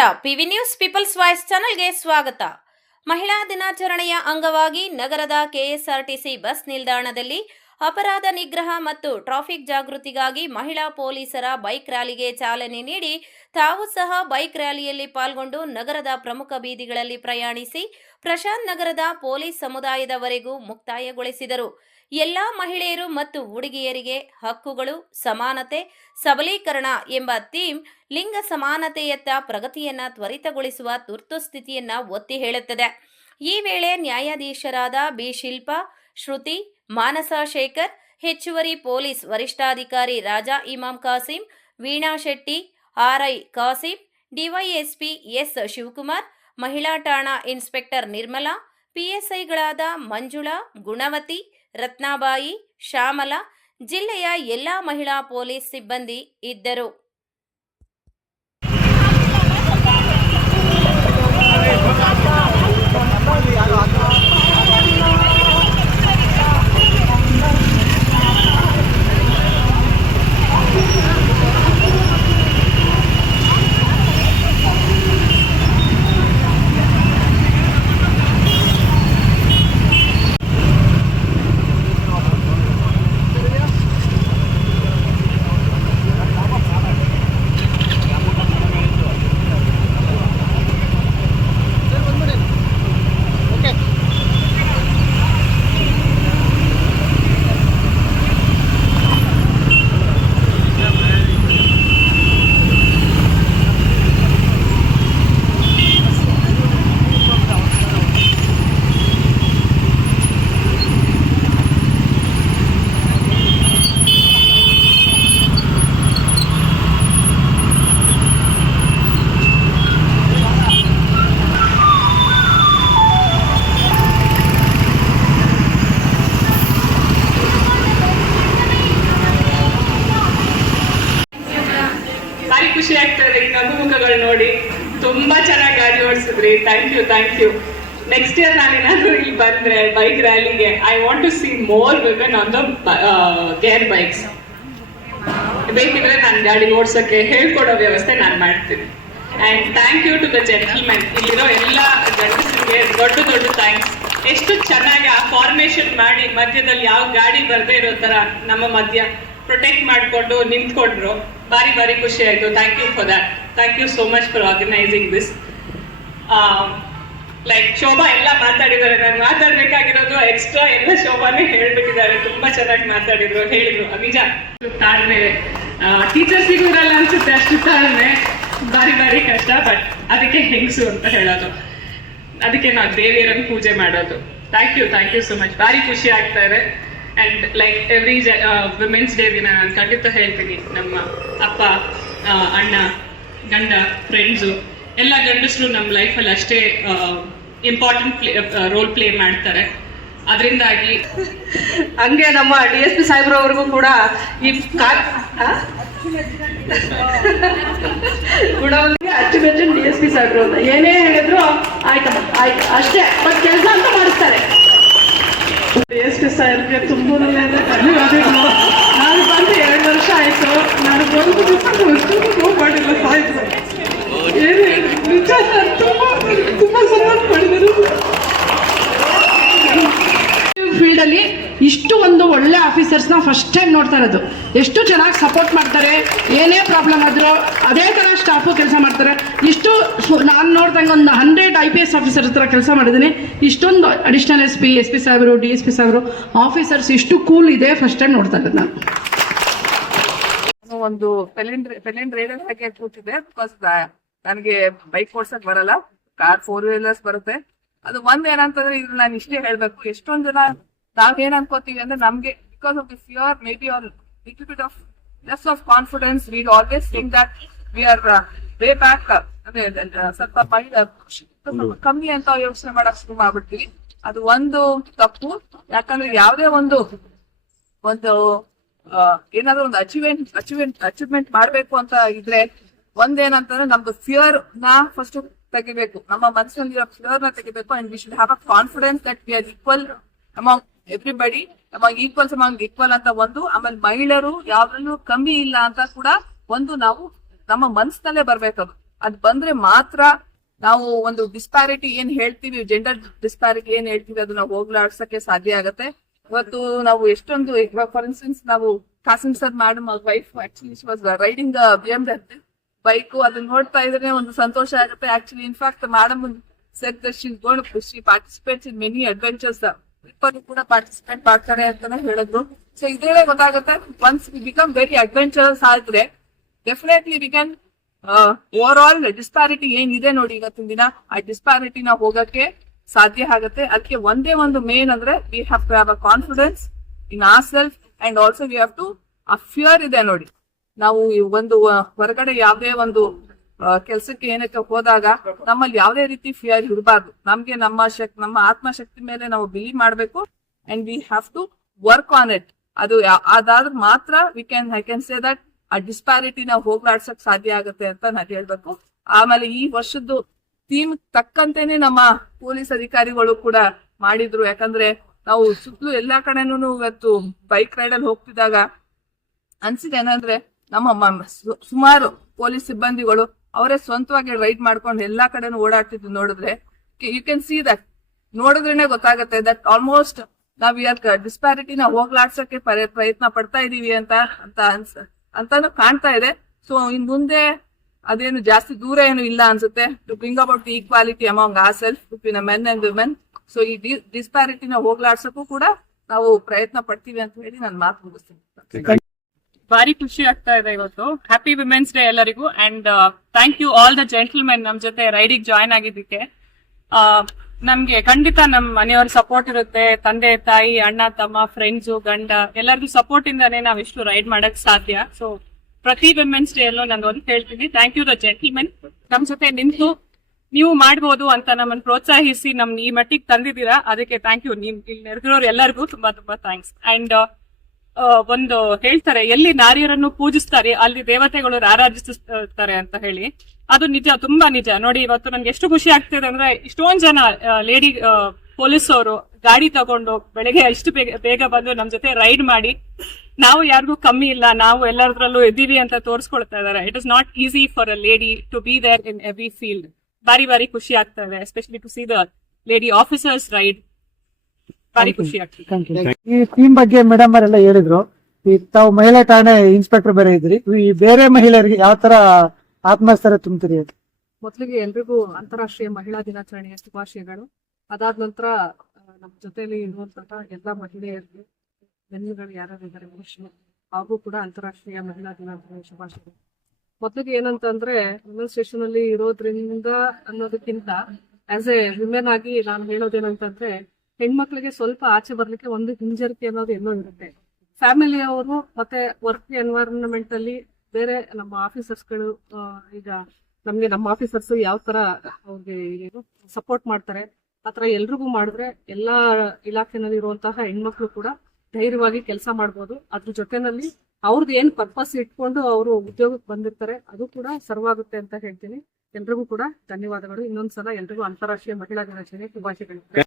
ನಮಸ್ಕಾರ. PV news people's voice ಚಾನೆಲ್ಗೆ ಸ್ವಾಗತ. ಮಹಿಳಾ ದಿನಾಚರಣೆಯ ಅಂಗವಾಗಿ ನಗರದ ಕೆಎಸ್ಆರ್ಟಿಸಿ ಬಸ್ ನಿಲ್ದಾಣದಲ್ಲಿ ಅಪರಾಧ ನಿಗ್ರಹ ಮತ್ತು ಟ್ರಾಫಿಕ್ ಜಾಗೃತಿಗಾಗಿ ಮಹಿಳಾ ಪೊಲೀಸರ ಬೈಕ್ ರ್ಯಾಲಿಗೆ ಚಾಲನೆ ನೀಡಿ ತಾವು ಸಹ ಬೈಕ್ ರ್ಯಾಲಿಯಲ್ಲಿ ಪಾಲ್ಗೊಂಡು ನಗರದ ಪ್ರಮುಖ ಬೀದಿಗಳಲ್ಲಿ ಪ್ರಯಾಣಿಸಿ ಪ್ರಶಾಂತ್ ನಗರದ ಪೊಲೀಸ್ ಸಮುದಾಯದವರೆಗೂ ಮುಕ್ತಾಯಗೊಳಿಸಿದರು. ಎಲ್ಲಾ ಮಹಿಳೆಯರು ಮತ್ತು ಹುಡುಗಿಯರಿಗೆ ಹಕ್ಕುಗಳು, ಸಮಾನತೆ, ಸಬಲೀಕರಣ ಎಂಬ ಥೀಮ್ ಲಿಂಗ ಸಮಾನತೆಯತ್ತ ಪ್ರಗತಿಯನ್ನ ತ್ವರಿತಗೊಳಿಸುವ ತುರ್ತು ಸ್ಥಿತಿಯನ್ನ ಒತ್ತಿ ಹೇಳುತ್ತದೆ. ಈ ವೇಳೆ ನ್ಯಾಯಾಧೀಶರಾದ ಬಿ. ಶಿಲ್ಪಾ, ಶ್ರುತಿ, ಮಾನಸ ಶೇಖರ್, ಹೆಚ್ಚುವರಿ ಪೊಲೀಸ್ ವರಿಷ್ಠಾಧಿಕಾರಿ Raja Imam Kasim, Veena Shetty RI Kasim DySP S Shivakumar ಮಹಿಳಾ ಠಾಣಾ ಇನ್ಸ್ಪೆಕ್ಟರ್ ನಿರ್ಮಲಾ, ಪಿಎಸ್ಐಗಳಾದ ಮಂಜುಳಾ, ಗುಣವತಿ, ರತ್ನಾಬಾಯಿ, ಶ್ಯಾಮಲಾ, ಜಿಲ್ಲೆಯ ಎಲ್ಲಾ ಮಹಿಳಾ ಪೊಲೀಸ್ ಸಿಬ್ಬಂದಿ ಇದ್ದರು ಭಾರಿ ಖುಷಿ ಆಗ್ತಾ ಇದೆ ಈ ನಗು ಮುಖಗಳು ನೋಡಿ ತುಂಬಾ ಚೆನ್ನಾಗಿ ಓಡಿಸಿದ್ರಿ thank you thank you next year ನಾನು ಏನಾದ್ರು ಇಲ್ಲಿ ಬಂದ್ರೆ bike ರ್ಯಾಲಿಗೆ I want to see more women on the gear bikes ಬೇಕಿದ್ರೆ ನಾನು ಗಾಡಿ ಓಡ್ಸಕ್ಕೆ ಹೇಳ್ಕೊಡೋ ವ್ಯವಸ್ಥೆ ನಾನು ಮಾಡ್ತೀನಿ. And thank you to the gentlemen ಇಲ್ಲಿರೋ ಎಲ್ಲ ಗಂಡಸರಿಗೆ ದೊಡ್ಡ ದೊಡ್ಡ ಥ್ಯಾಂಕ್ಸ್ ಎಷ್ಟು ಚೆನ್ನಾಗಿ ಆ ಫಾರ್ಮೇಶನ್ ಮಾಡಿ ಮಧ್ಯದಲ್ಲಿ ಯಾವ ಗಾಡಿ ಬರ್ದೇ ಇರೋ ತರ ನಮ್ಮ ಮಧ್ಯ ಪ್ರೊಟೆಕ್ಟ್ ಮಾಡಿಕೊಂಡು ನಿಂತ್ಕೊಂಡ್ರು. ಬಾರಿ ಬಾರಿ ಖುಷಿ ಆಯ್ತು. Thank you for that thank you so much for organising this like Shobha ಎಲ್ಲ ಮಾತಾಡಿದ್ದಾರೆ. ನಾನು ಮಾತಾಡ್ಬೇಕಾಗಿರೋದು ಎಕ್ಸ್ಟ್ರಾ ಎಲ್ಲ ಶೋಭಾನೇ ಹೇಳ್ಬಿಟ್ಟಿದ್ದಾರೆ. ತುಂಬಾ ಚೆನ್ನಾಗಿ ಮಾತಾಡಿದ್ರು, ಹೇಳಿದ್ರು. ನಿಜ ತಾಳ್ಮೆ. ಟೀಚರ್ಸಿಗೂ ಇರಲ್ಲ ಅನ್ಸುತ್ತೆ, ಅಷ್ಟು ತಾಳ್ಮೆ. ಬಾರಿ ಬಾರಿ ಕಷ್ಟ ಬಟ್ ಅದಕ್ಕೆ ಹೆಂಗಸು ಅಂತ ಹೇಳೋದು. ಅದಕ್ಕೆ ನಾವು ದೇವಿಯರನ್ನು ಪೂಜೆ ಮಾಡೋದು. Thank you thank you so much ಭಾರಿ ಖುಷಿ ಆಗ್ತಾ ಇದೆ. And like every women's day ದಿನ ನಾನು ಖಂಡಿತ ಹೇಳ್ತೀನಿ ನಮ್ಮ ಅಪ್ಪ ಅಣ್ಣ, ಗಂಡ ಫ್ರೆಂಡ್ಸು ಎಲ್ಲ ಗಂಡಸರು ನಮ್ಮ ಲೈಫಲ್ಲಿ ಅಷ್ಟೇ ಇಂಪಾರ್ಟೆಂಟ್ ರೋಲ್ ಪ್ಲೇ ಮಾಡ್ತಾರೆ. ಅದರಿಂದಾಗಿ ಹಂಗೆ ನಮ್ಮ ಡಿ ಎಸ್ ಪಿ ಸಾಹೇಬ್ರವ್ರಿಗೂ ಕೂಡ ಈ ಗುಣವಂತಿಗೆ ಅಚ್ಚುಮೆಚ್ಚಿನ ಡಿ ಎಸ್ ಪಿ ಸಾಹೇಬ್ರು ಅಂತ. ಏನೇ ಹೇಳಿದ್ರು, ಆಯ್ತಮ್ಮ, ಆಯ್ತು. ಅಷ್ಟೇ. ಬಟ್ ಕೆಲಸ ಅಂತ ಮಾಡಿಸ್ತಾರೆ. ಡಿ ಎಸ್ ಪಿ ಸಾಹೇಬ್ಗೆ ತುಂಬ ನಾನು ಬಂದು ಎರಡು ವರ್ಷ ಆಯ್ತು. ನಾನು ದಿವಸ ನಿಜ ಸರ್ ತುಂಬ ತುಂಬ ಸಪೋರ್ಟ್ ಮಾಡಿದರು ಫೀಲ್ಡ್ ಅಲ್ಲಿ ಇಷ್ಟು ಒಂದು ಒಳ್ಳೆ ಆಫೀಸರ್ಸ್ನ ಫಸ್ಟ್ ಟೈಮ್ ನೋಡ್ತಾ ಇರೋದು. ಎಷ್ಟು ಚೆನ್ನಾಗಿ ಸಪೋರ್ಟ್ ಮಾಡ್ತಾರೆ, ಏನೇ ಪ್ರಾಬ್ಲಮ್ ಆದ್ರೂ ಅದೇ ತರ ಸ್ಟಾಫು ಕೆಲಸ ಮಾಡ್ತಾರೆ. ಇಷ್ಟು ನಾನು ನೋಡ್ದಂಗೆ ಒಂದು hundred I P S officer ಹತ್ರ ಕೆಲಸ ಮಾಡಿದ್ದೀನಿ ಇಷ್ಟೊಂದು additional S P S P ಸಾಹೇಬರು ಡಿ ಎಸ್ ಪಿ ಸಾಹೇಬರು ಆಫೀಸರ್ಸ್ ಇಷ್ಟು ಕೂಲ್ ಇದೆ ಫಸ್ಟ್ ಟೈಮ್ ನೋಡ್ತಾ ಇರೋದು ನಾನು. ಒಂದು ಪೆಲಿನ್ ಪೆಲಿನ್ ರೈಡರ್ ಹಾಕಿ ಬಿಕಾಸ್ ನನಗೆ ಬೈಕ್ ಓಡ್ಸಕ್ ಬರಲ್ಲ. ಕಾರ್ ಫೋರ್ ವೀಲರ್ಸ್ ಬರುತ್ತೆ. ಅದು ಒಂದ್ ಏನಂತಂದ್ರೆ ಇದ್ರ ನಾನು ಇಷ್ಟೇ ಹೇಳ್ಬೇಕು. ಎಷ್ಟೊಂದ್ ಜನ ನಾವ್ ಏನ್ ಅನ್ಕೋತೀವಿ ಅಂದ್ರೆ ನಮ್ಗೆ because of the fear maybe are little bit of less of confidence we always think that we are way back ಅಂದ್ರೆ ಸ್ವಲ್ಪ ಮೈಂಡ್ ಕಮ್ಮಿ ಅಂತ ಯೋಚನೆ ಮಾಡಕ್ ಶುರು ಮಾಡ್ಬಿಡ್ತೀವಿ ಅದು ಒಂದು ತಪ್ಪು. ಯಾಕಂದ್ರೆ ಯಾವುದೇ ಒಂದು ಒಂದು ಆ, ಏನಾದ್ರೂ ಒಂದು ಅಚೀವ್ಮೆಂಟ್ ಅಚೀವ್ಮೆಂಟ್ ಅಚೀವ್ಮೆಂಟ್ ಮಾಡ್ಬೇಕು ಅಂತ ಇದ್ರೆ ಒಂದೇನಂತಂದ್ರೆ ನಮ್ದು ಫಿಯರ್ನ ಫಸ್ಟ್ ತೆಗಿಬೇಕು. ನಮ್ಮ ಮನಸ್ಸಿನಲ್ಲಿರೋ ಫಿಯರ್ನ ತೆಗಿಬೇಕು and we should have a confidence that we are equal among everybody among equals among equal ಅಂತ ಒಂದು, ಆಮೇಲೆ ಮಹಿಳೆಯರು ಯಾವ್ದ್ರಲ್ಲೂ ಕಮ್ಮಿ ಇಲ್ಲ ಅಂತ ಕೂಡ ಒಂದು ನಾವು ನಮ್ಮ ಮನಸ್ಸಿನಲ್ಲೇ ಬರ್ಬೇಕದು ಅದ್. ಬಂದ್ರೆ ಮಾತ್ರ ನಾವು ಒಂದು ಡಿಸ್ಪ್ಯಾರಿಟಿ ಏನ್ ಹೇಳ್ತೀವಿ ಜೆಂಡರ್ ಡಿಸ್ಪ್ಯಾರಿಟಿ ಏನ್ ಹೇಳ್ತೀವಿ ಅದನ್ನ ಹೋಗ್ಲಾಡ್ಸಕ್ಕೆ ಸಾಧ್ಯ ಆಗತ್ತೆ. ಇವತ್ತು ನಾವು ಎಷ್ಟೊಂದು ಫಾರ್ ಇನ್ಸ್ಟೆನ್ಸ್ ನಾವು Kasim sir madam wife actually was riding B M bike ಅದನ್ನ ನೋಡ್ತಾ ಇದ್ರೆ ಒಂದು ಸಂತೋಷ ಆಗುತ್ತೆ. Actually in fact madam set she gone she in many adventures ಇಬ್ಬರು ಕೂಡ ಪಾರ್ಟಿಸಿಪೇಟ್ ಮಾಡ್ತಾರೆ ಅಂತಾನೆ ಹೇಳಿದ್ರು. ಸೊ ಇದ್ರಲ್ಲೇ ಗೊತ್ತಾಗುತ್ತೆ once we become very adventurous ಆದ್ರೆ definitely we can over all disparity ಏನಿದೆ ನೋಡಿ ಇವತ್ತಿನ ದಿನ. ಆ ಡಿಸ್ಪ್ಯಾರಿಟಿನ ಹೋಗಕ್ಕೆ ಸಾಧ್ಯ ಆಗುತ್ತೆ. ಅದಕ್ಕೆ ಒಂದೇ ಒಂದು ಮೇನ್ ಅಂದ್ರೆ we have to have a confidence in our self and also we have to a fear ಇದೆ ನೋಡಿ. ನಾವು ಒಂದು ಹೊರಗಡೆ ಯಾವುದೇ ಒಂದು ಕೆಲಸಕ್ಕೆ ಏನಕ್ಕೆ ಹೋದಾಗ ನಮ್ಮಲ್ಲಿ ಯಾವುದೇ ರೀತಿ ಫಿಯರ್ ಇರಬಾರ್ದು. ನಮ್ಗೆ ನಮ್ಮ ಶಕ್, ನಮ್ಮ ಆತ್ಮಶಕ್ತಿ ಮೇಲೆ ನಾವು ಬಿಲೀವ್ ಮಾಡಬೇಕು and we have to work on it ಅದು ಅದಾದ್ರೂ ಮಾತ್ರ we can I can say that ಆ ನಾವು ಹೋಗ್ಲಾಡ್ಸಕ್ ಸಾಧ್ಯ ಆಗುತ್ತೆ ಅಂತ ನಾನು ಹೇಳ್ಬೇಕು. ಆಮೇಲೆ ಈ ವರ್ಷದ್ದು ಥೀಮ್ ತಕ್ಕಂತೆನೆ ನಮ್ಮ ಪೊಲೀಸ್ ಅಧಿಕಾರಿಗಳು ಕೂಡ ಮಾಡಿದ್ರು. ಯಾಕಂದ್ರೆ ನಾವು ಸುತ್ತಲೂ ಎಲ್ಲಾ ಕಡೆನೂ ಇವತ್ತು ಬೈಕ್ ರೈಡ್ ಅಲ್ಲಿ ಹೋಗ್ತಿದ್ದಾಗ ಅನ್ಸಿದೆ. ಏನಂದ್ರೆ ನಮ್ಮ ಸುಮಾರು ಪೊಲೀಸ್ ಸಿಬ್ಬಂದಿಗಳು ಅವರೇ ಸ್ವಂತವಾಗಿ ರೈಡ್ ಮಾಡ್ಕೊಂಡು ಎಲ್ಲಾ ಕಡೆನೂ ಓಡಾಡ್ತಿದ್ದು ನೋಡಿದ್ರೆ. ಯು ಕ್ಯಾನ್ ಸಿ ದಟ್ ನೋಡಿದ್ರೇನೆ ಗೊತ್ತಾಗುತ್ತೆ ದಟ್ ಆಲ್ಮೋಸ್ಟ್ ನಾವ್ ಯಾಕ ಡಿಸ್ಪ್ಯಾರಿಟಿನ ಹೋಗ್ಲಾಡ್ಸಕ್ಕೆ ಪರ- ಪ್ರಯತ್ನ ಪಡ್ತಾ ಇದೀವಿ ಅಂತ ಅಂತ ಅನ್ಸ, ಅಂತಾನು ಕಾಣ್ತಾ ಇದೆ. ಸೊ ಇನ್ ಮುಂದೆ ಅದೇನು ಜಾಸ್ತಿ ದೂರ ಏನು ಇಲ್ಲ ಅನ್ಸುತ್ತೆ. To bring about the equality among a self between men and women so ಈ ಡಿಸ್ಪ್ಯಾರಿಟಿನ ಹೋಗ್ಲಾಡ್ಸಕ್ಕೂ ಕೂಡ ನಾವು ಪ್ರಯತ್ನ ಪಡ್ತೀವಿ ಅಂತ ಹೇಳಿ ನಾನು ಮಾತು ಮುಗಿಸ್ತೀನಿ. ಭಾರಿ ಖುಷಿ ಆಗ್ತಾ ಇದೆ ಇವತ್ತು. ಹ್ಯಾಪಿ ವಿಮೆನ್ಸ್ ಡೇ ಎಲ್ಲರಿಗೂ. And thank you all the gentlemen ನಮ್ ಜೊತೆ ರೈಡಿಗೆ ಜಾಯ್ನ್ ಆಗಿದ್ದಕ್ಕೆ. ನಮ್ಗೆ ಖಂಡಿತ ನಮ್ ಮನೆಯವ್ರ ಸಪೋರ್ಟ್ ಇರುತ್ತೆ. ತಂದೆ, ತಾಯಿ, ಅಣ್ಣ, ತಮ್ಮ ಫ್ರೆಂಡ್ಸು ಗಂಡ ಎಲ್ಲರಿಗೂ ಸಪೋರ್ಟ್ ಇಂದಾನೆ ನಾವ್ ಇಷ್ಟು ರೈಡ್ ಮಾಡಕ್ ಸಾಧ್ಯ. ಸೊ ಪ್ರತಿ ವಿಮೆನ್ಸ್ ಡೇ ಅಲ್ಲೂ ನಾನು ಒಂದು ಹೇಳ್ತೀನಿ. ಥ್ಯಾಂಕ್ ಯು ದ ಜೆಂಟಲ್ಮೆನ್ ನಮ್ ಜೊತೆ ನಿಂತು ನೀವು ಮಾಡ್ಬೋದು ಅಂತ ನಮ್ಮನ್ನ ಪ್ರೋತ್ಸಾಹಿಸಿ ನಮ್ ಈ ಮಟ್ಟಿಗೆ ತಂದಿದ್ದೀರಾ. ಅದಕ್ಕೆ ಥ್ಯಾಂಕ್ ಯು ನಿಮ್ ಇಲ್ಲಿ ನೆರೆದಿರೋರು ಎಲ್ಲರಿಗೂ ತುಂಬಾ ತುಂಬಾ ಥ್ಯಾಂಕ್ಸ್ ಅಂಡ್ ಒಂದು ಹೇಳ್ತಾರೆ, ಎಲ್ಲಿ ನಾರಿಯರನ್ನು ಪೂಜಿಸ್ತಾರೆ, ಅಲ್ಲಿ ದೇವತೆಗಳು ಆರಾಧಿಸುತ್ತಾರೆ ಅಂತ ಹೇಳಿ. ಅದು ನಿಜ, ತುಂಬಾ ನಿಜ. ನೋಡಿ, ಇವತ್ತು ನನ್ಗೆ ಎಷ್ಟು ಖುಷಿ ಆಗ್ತಿದೆ ಅಂದ್ರೆ, ಇಷ್ಟೊಂದ್ ಜನ ಲೇಡಿ ಪೊಲೀಸ್ ಅವರು ಗಾಡಿ ತಗೊಂಡು ಬೆಳಿಗ್ಗೆ ಇಷ್ಟು ಬೇಗ ಬೇಗ ಬಂದು ನಮ್ ಜೊತೆ ರೈಡ್ ಮಾಡಿ, ನಾವು ಯಾರಿಗೂ ಕಮ್ಮಿ ಇಲ್ಲ, ನಾವು ಎಲ್ಲರದ್ರಲ್ಲೂ ಇದ್ದೀವಿ ಅಂತ ತೋರಿಸ್ಕೊಳ್ತಾ ಇದಾರೆ it is not easy for a lady to be there in every field ಬಾರಿ ಬಾರಿ ಖುಷಿ ಆಗ್ತಾ ಇದೆ especially to see the lady officers ride ಬಾರಿ ಖುಷಿ ಆಗ್ತದೆ. ಈ ಸ್ಕೀಮ್ ಬಗ್ಗೆ ಮೇಡಮ್ ಅವರೆಲ್ಲ ಹೇಳಿದ್ರು ಈ ತಾವು ಮಹಿಳಾ ಠಾಣೆ ಇನ್ಸ್ಪೆಕ್ಟರ್ ಬೇರೆ ಇದ್ರಿ ಈ ಬೇರೆ ಮಹಿಳೆಯರಿಗೆ ಯಾವ ತರ ಆತ್ಮಸ್ಥರ ತುಂಬ್ತೀರಿ ಮೊದಲಿಗೆ ಎಲ್ರಿಗೂ ಅಂತಾರಾಷ್ಟ್ರೀಯ ಮಹಿಳಾ ದಿನಾಚರಣೆಯ ಶುಭಾಶಯಗಳು. ಅದಾದ ನಂತರ ನಮ್ಮ ಜೊತೆಲಿ ಇರುವಂತಹ ಎಲ್ಲ ಮಹಿಳೆಯರಿಗೆ ಬೆನ್ನುಗಳು ಯಾರ್ಯಾರು ಇದ್ದಾರೆ ಮನುಷ್ಯರು ಹಾಗೂ ಕೂಡ ಅಂತಾರಾಷ್ಟ್ರೀಯ ಮಹಿಳಾ ದಿನಾಚರಣೆಯ ಶುಭಾಶಯಗಳು. ಮೊದಲಿಗೆ ಏನಂತಂದ್ರೆ ವುಮೆನ್ ಸ್ಟೇಷನ್ ಅಲ್ಲಿ ಇರೋದ್ರಿಂದ ಅನ್ನೋದಕ್ಕಿಂತ ಆಸ್ ಎ ವಿಮೆನ್ ಆಗಿ ನಾನು ಹೇಳೋದೇನಂತಂದ್ರೆ ಹೆಣ್ಮಕ್ಳಿಗೆ ಸ್ವಲ್ಪ ಆಚೆ ಬರ್ಲಿಕ್ಕೆ ಒಂದು ಹಿಂಜರಿಕೆ ಅನ್ನೋದು ಎಲ್ಲೋ ಇರುತ್ತೆ. ಫ್ಯಾಮಿಲಿಯವರು ಮತ್ತೆ ವರ್ಕ್ ಎನ್ವೈರನ್ಮೆಂಟ್ ಅಲ್ಲಿ ಬೇರೆ ನಮ್ಮ ಆಫೀಸರ್ಸ್ಗಳು ಈಗ ನಮ್ಗೆ ನಮ್ಮ ಆಫೀಸರ್ಸ್ ಯಾವ ತರ ಅವ್ರಿಗೆ ಏನು ಸಪೋರ್ಟ್ ಮಾಡ್ತಾರೆ ಆತರ ಎಲ್ರಿಗೂ ಮಾಡಿದ್ರೆ ಎಲ್ಲಾ ಇಲಾಖೆನಲ್ಲಿ ಇರುವಂತಹ ಹೆಣ್ಮಕ್ಳು ಕೂಡ ಧೈರ್ಯವಾಗಿ ಕೆಲಸ ಮಾಡ್ಬೋದು. ಅದ್ರ ಜೊತೆನಲ್ಲಿ ಅವ್ರದ್ದು ಏನ್ ಪರ್ಪಸ್ ಇಟ್ಕೊಂಡು ಅವರು ಉದ್ಯೋಗಕ್ಕೆ ಬಂದಿರ್ತಾರೆ, ಅದು ಕೂಡ ಸರ್ವಾಗುತ್ತೆ ಅಂತ ಹೇಳ್ತೀನಿ. ಎಲ್ರಿಗೂ ಕೂಡ ಧನ್ಯವಾದಗಳು. ಇನ್ನೊಂದ್ಸಲ ಎಲ್ರಿಗೂ ಅಂತಾರಾಷ್ಟ್ರೀಯ ಮಹಿಳಾ ದಿನಾಚರಣೆ ಶುಭಾಶಯಗಳು.